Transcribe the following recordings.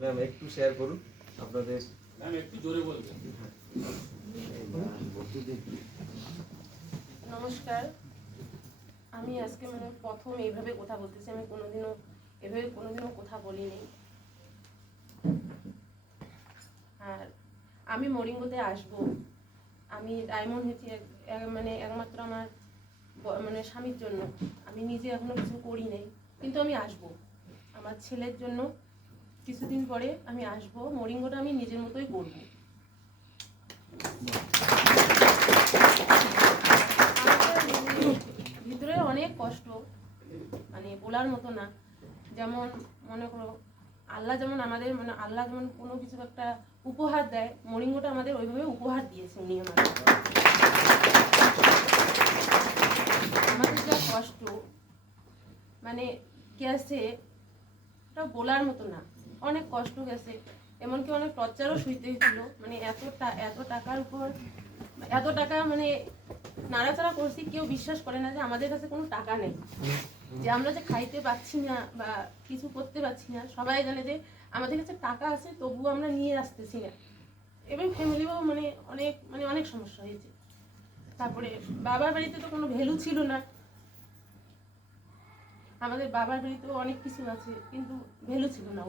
Ma'am একটু share করুন আপনাদের। ম্যাম একটু জোরে বলবেন। নমস্কার, আমি আজকে প্রথম এইভাবে কথা বলতেছি। আমি কোনোদিনও কথা বলিনি। আর আমি মরিঙ্গোতে আসব। আমি ডায়মন্ড হয়েছি একমাত্র আমার স্বামীর জন্য। আমি নিজে এখনো কিছু করি নাই, কিন্তু আমি আসব আমার ছেলের জন্য। কিছুদিন পরে আমি আসব। মরিঙ্গোটা আমি নিজের মতোই করব। ভিতরে অনেক কষ্ট, বলার মতো না। যেমন মনে করো আল্লাহ যেমন আমাদের আল্লাহ যেমন কোনো কিছু একটা উপহার দেয়, মরিঙ্গোটা আমাদের ওইভাবে উপহার দিয়েছে উনি আমাদের যা কষ্ট গেছে ওটা বলার মতো না। অনেক কষ্ট গেছে, এমনকি অনেক টর্চারও সইতে হয়েছিল। এত টাকার উপর এত টাকা নাড়াচাড়া করছি। কেউ বিশ্বাস করে না যে আমাদের কাছে কোনো টাকা নেই, যে আমরা যে খাইতে পাচ্ছি না বা কিছু করতে পারছি না। সবাই জানে যে আমাদের কাছে টাকা আছে, তবুও আমরা নিয়ে আসতেছি না। এবং ফ্যামিলিও অনেক সমস্যা হয়েছে। তারপরে বাবার বাড়িতে তো কোনো ভ্যালু ছিল না। আমাদের বাবার বাড়িতেও অনেক কিছু আছে, কিন্তু ভ্যালু ছিল না।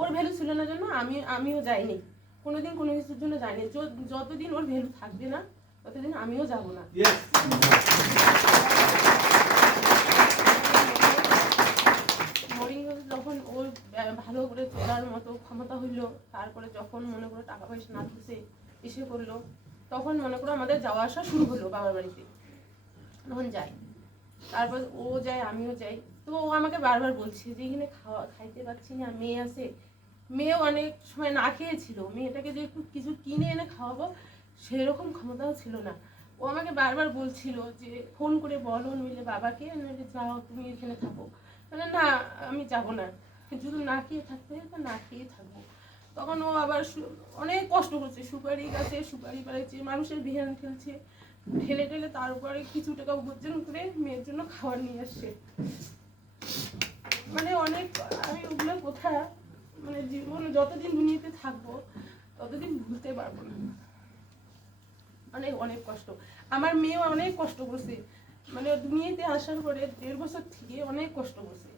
ওর ভ্যালু ছিল না জন্য আমিও যাইনি কোনোদিন, কোনো কিছুর জন্য যাইনি। যতদিন ওর ভ্যালু থাকবে না ততদিন আমিও যাব না। যখন ওর ভালো করে চলার মতো ক্ষমতা হইলো, তারপরে যখন মনে করো টাকা পয়সা না দিছে এসে করলো, তখন মনে করো আমাদের যাওয়া আসা শুরু হলো বাবার বাড়িতে। তখন যাই, তারপর ও যায় আমিও যাই। তো ও আমাকে বারবার বলছে যে এখানে খাইতে পাচ্ছি না, মেয়ে আছে। মেয়েও অনেক সময় না খেয়েছিল। মেয়েটাকে যে একটু কিছু কিনে এনে খাওয়াবো সেরকম ক্ষমতাও ছিল না। ও আমাকে বারবার বলছিল যে ফোন করে বলো নইলে বাবাকে, নইলে যাও তুমি এখানে থাকো। না, আমি যাব না। যদি না খেয়ে থাকতে হয় তো না খেয়ে থাকবো। তখন ও আবার অনেক কষ্ট করছে। সুপারি গাছে সুপারি পাড়াইছে, মানুষের বিহান ঠেলছে, ঠেলে ঠেলে তার উপরে কিছু টাকা উপার্জন করে মেয়ের জন্য খাবার নিয়ে আসছে। অনেক আমি ওগুলোর কথা জীবন যতদিন দুনিয়াতে থাকবো ততদিন ভুলতে পারবো না। অনেক কষ্ট। আমার মেয়েও অনেক কষ্ট করছে। দুনিয়াতে আসার পরে 1.5 বছর থেকে অনেক কষ্ট করছে।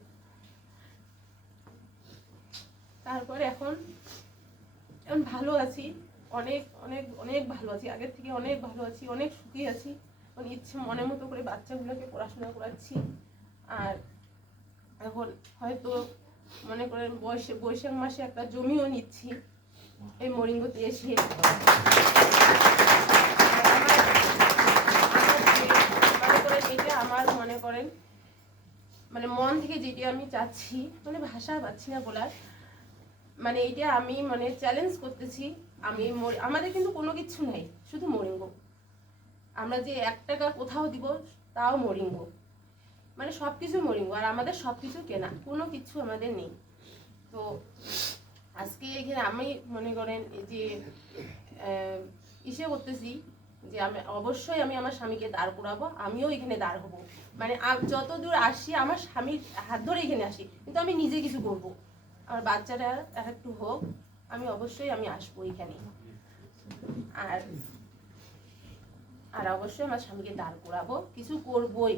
তারপরে এখন ভালো আছি, অনেক অনেক অনেক ভালো আছি। আগের থেকে অনেক ভালো আছি, অনেক সুখী আছি। ইচ্ছে মনের মতো করে বাচ্চাগুলোকে পড়াশোনা করাচ্ছি। আর এখন হয়তো মনে করেন বৈশাখ মাসে একটা জমিও নিচ্ছি এই মরিঙ্গোতে এসে। এটা আমার মনে করেন মন থেকে যেটা আমি চাচ্ছি, ভাষা পাচ্ছি না বলার। এইটা আমি চ্যালেঞ্জ করতেছি। আমাদের কিন্তু কোনো কিছু নাই, শুধু মরিঙ্গো। আমরা যে 1 টাকা কোথাও দিব তাও মরিঙ্গো, সবকিছু মরিঙ্গো। আর আমাদের সবকিছু কেনা, কোনো কিছু আমাদের নেই। তো আজকে এখানে আমি মনে করেন যে ইসে করতেছি যে আমি অবশ্যই আমার স্বামীকে দাঁড় করাবো। আমিও এখানে দাঁড় হবো। যত দূর আসি আমার স্বামীর হাত ধরে এখানে আসি, কিন্তু আমি নিজে কিছু করব। আমার বাচ্চাটা একটু হোক, আমি অবশ্যই আসবো এখানে। আর অবশ্যই আমার স্বামীকে দাঁড় করাবো, কিছু করবোই।